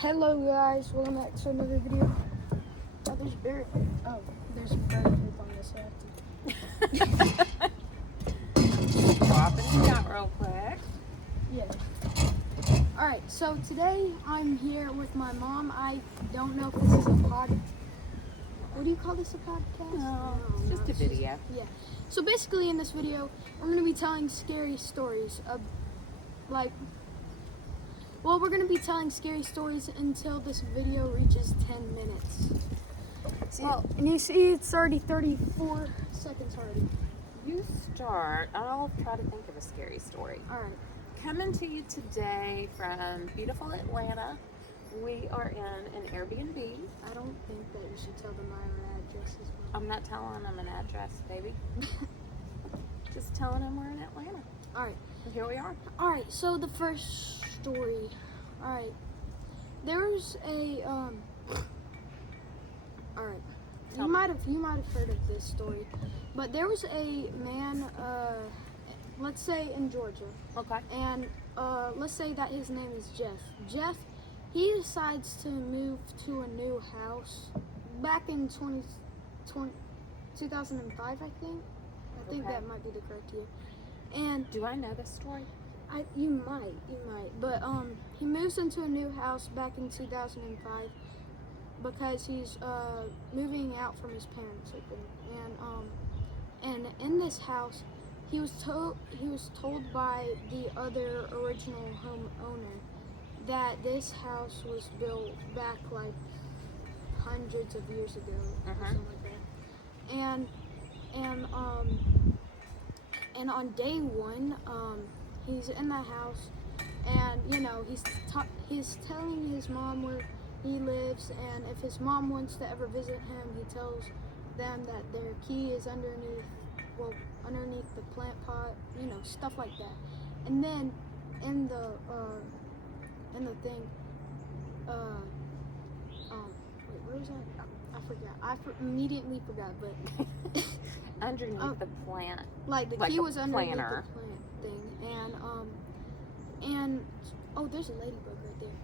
Hello guys, welcome back to another video. Oh, there's bird. Oh, there's bird poop on this left. Dropping it out real quick. Yeah. Alright, so today I'm here with my mom. I don't know if this is a pod. What do you call this, a podcast? No, it's just a video. Yeah. So basically in this video, we're going to be telling scary stories of, we're going to be telling scary stories until this video reaches 10 minutes. And you see it's already 34 seconds already. You start. I'll try to think of a scary story. Alright. Coming to you today from beautiful Atlanta. We are in an Airbnb. I don't think that you should tell them our address as well. I'm not telling them an address, baby. Just telling them we're in Atlanta. Alright. And here we are. Alright, so the first story. Alright. There's a alright. You might have heard of this story. But there was a man, let's say in Georgia. Okay. And let's say that his name is Jeff. Jeff, he decides to move to a new house back in 2005, I think. I think Okay. that might be the correct year. And Do I know this story? you might. But he moves into a new house back in 2005 because he's moving out from his parents, I think. And in this house, he was told by the other original homeowner that this house was built back like hundreds of years ago or something like that. And on day one, he's in the house, and he's telling his mom where he lives, and if his mom wants to ever visit him, he tells them that their key is underneath the plant pot, stuff like that. And then in the thing, wait, where was I? I forgot. Immediately forgot, but Underneath the plant. like the Like key a was underneath planter. the plant thing, and there's a ladybug right there.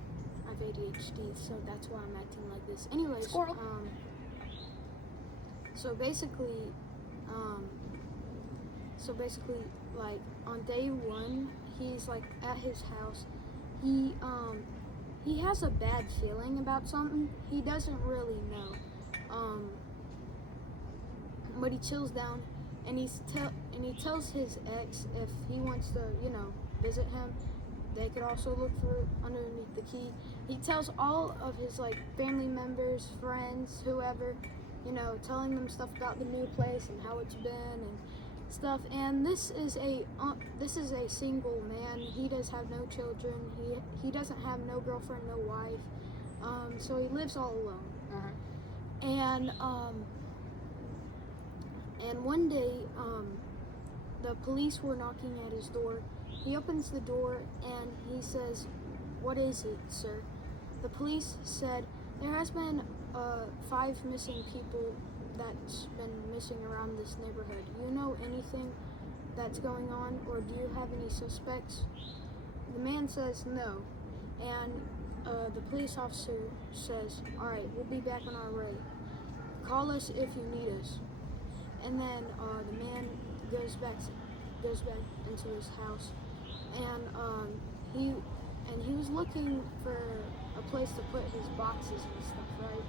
I have ADHD, so that's why I'm acting like this. Anyways, Squirrel. so basically, like on day one, he's like at his house. He has a bad feeling about something. He doesn't really know. But he chills down, and he tells his ex if he wants to, visit him, they could also look for it underneath the key. He tells all of his family members, friends, whoever, telling them stuff about the new place and how it's been and stuff. And this is a single man. He does have no children. He doesn't have no girlfriend, no wife. So he lives all alone. And one day, the police were knocking at his door. He opens the door and he says, "What is it, sir?" The police said, "There has been 5 missing people that's been missing around this neighborhood. Do you know anything that's going on, or do you have any suspects?" The man says no, and the police officer says, "All right, we'll be back on our way. Call us if you need us." And then the man goes back into his house, and he was looking for a place to put his boxes and stuff, right?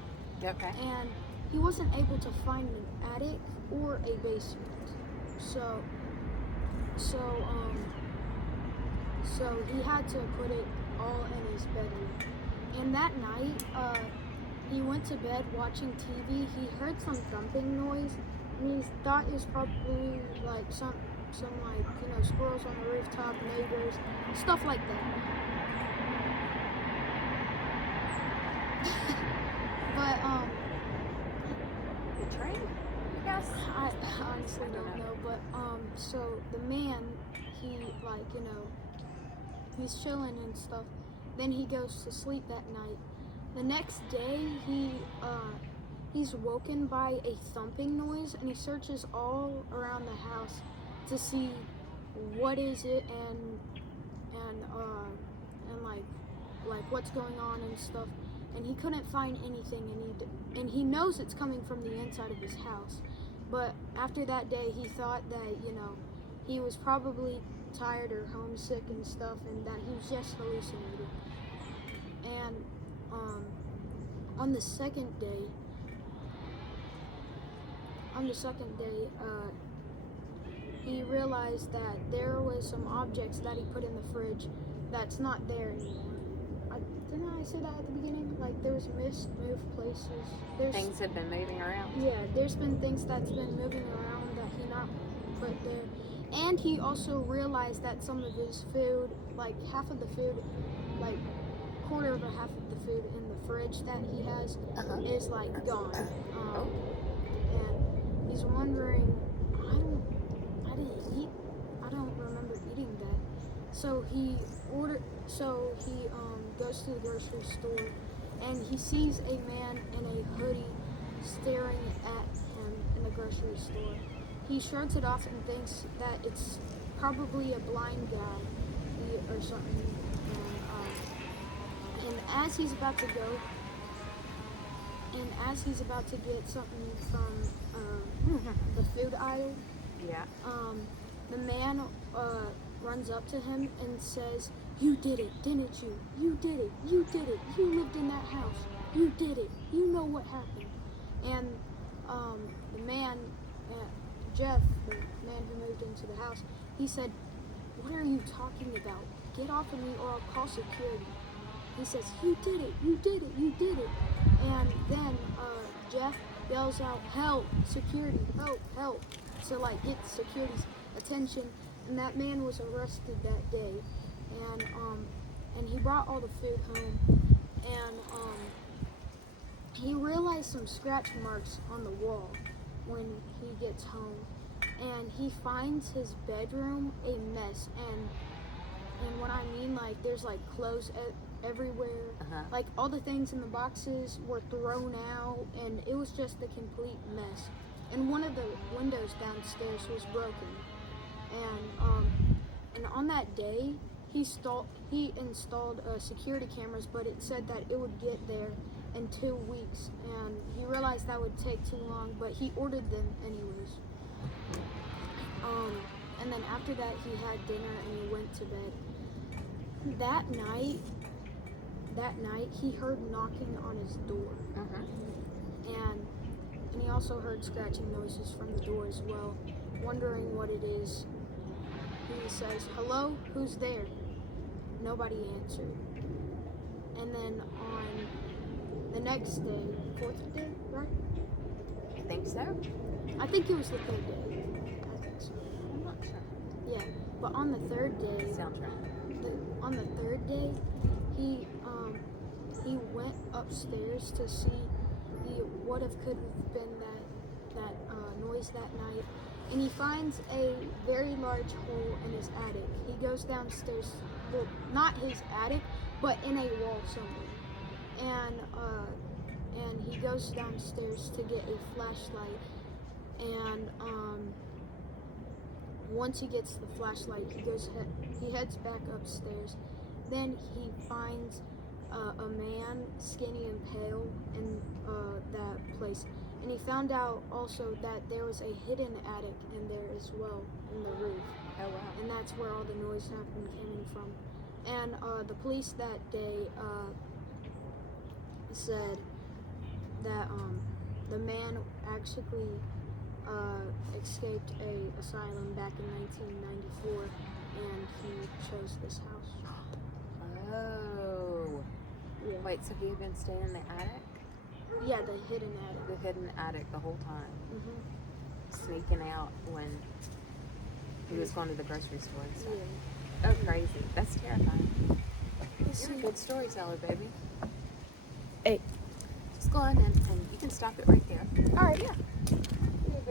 Okay. And he wasn't able to find an attic or a basement, so he had to put it all in his bedroom. And that night, he went to bed watching TV. He heard some thumping noise, and he thought it was probably like some squirrels on the rooftop, neighbors, stuff like that. But The train? Yes. I honestly don't know. But so the man, he's chilling and stuff. Then he goes to sleep that night. The next day, he's woken by a thumping noise, and he searches all around the house to see what is it, and like what's going on and stuff, and he couldn't find anything, and he knows it's coming from the inside of his house. But after that day, he thought that, he was probably tired or homesick and stuff, and that he was just hallucinating. And on the second day, he realized that there was some objects that he put in the fridge that's not there anymore. Didn't I say that at the beginning? Like, there's moved places. Things have been moving around. Yeah, there's been things that's been moving around that he not put there. And he also realized that some of his food, like half of the food, like quarter of a half of the food in the fridge that he has is like gone. And he's wondering, I don't remember eating that. So he goes to the grocery store, and he sees a man in a hoodie staring at him in the grocery store. He shrugs it off and thinks that it's probably a blind guy or something. And as he's about to go, get something from the food aisle, the man runs up to him and says, "You did it, didn't you? You did it. You did it. You lived in that house. You did it. You know what happened." And the man, Jeff, the man who moved into the house, he said, "What are you talking about? Get off of me or I'll call security." He says, "You did it. You did it. You did it." And then Jeff yells out, "Help! Security! Help! Help!" to like get security's attention. And that man was arrested that day. And he brought all the food home, and he realized some scratch marks on the wall when he gets home, and he finds his bedroom a mess, and what I mean, like, there's like clothes everywhere, like all the things in the boxes were thrown out, and it was just a complete mess. And one of the windows downstairs was broken, and on that day, he installed security cameras, but it said that it would get there in 2 weeks, and he realized that would take too long, but he ordered them anyways. And then after that, he had dinner and he went to bed. That night, he heard knocking on his door, and he also heard scratching noises from the door as well. Wondering what it is, he says, "Hello, who's there?" Nobody answered. And then on the next day, fourth day, right? I think so. I think it was the third day. I think so. I'm not sure. Yeah, but on the third day, Sounds right. He went upstairs to see what could have been that noise that night, and he finds a very large hole in his attic. He goes downstairs, well, not his attic, but in a wall somewhere, and he goes downstairs to get a flashlight, and once he gets the flashlight, he heads back upstairs. Then he finds a man, skinny and pale, in that place. And he found out also that there was a hidden attic in there as well, in the roof. Oh, wow. And that's where all the noise had been coming from. And the police that day said that the man actually escaped a asylum back in 1994, and he chose this house. Oh. Yeah. Wait, so he had been staying in the attic? Yeah, the hidden attic. The hidden attic the whole time. Mm-hmm. Sneaking out when he was going to the grocery store and stuff. Yeah. Oh, crazy. That's terrifying. You're a good storyteller, baby. Hey. Just go on and you can stop it right there. All right, yeah.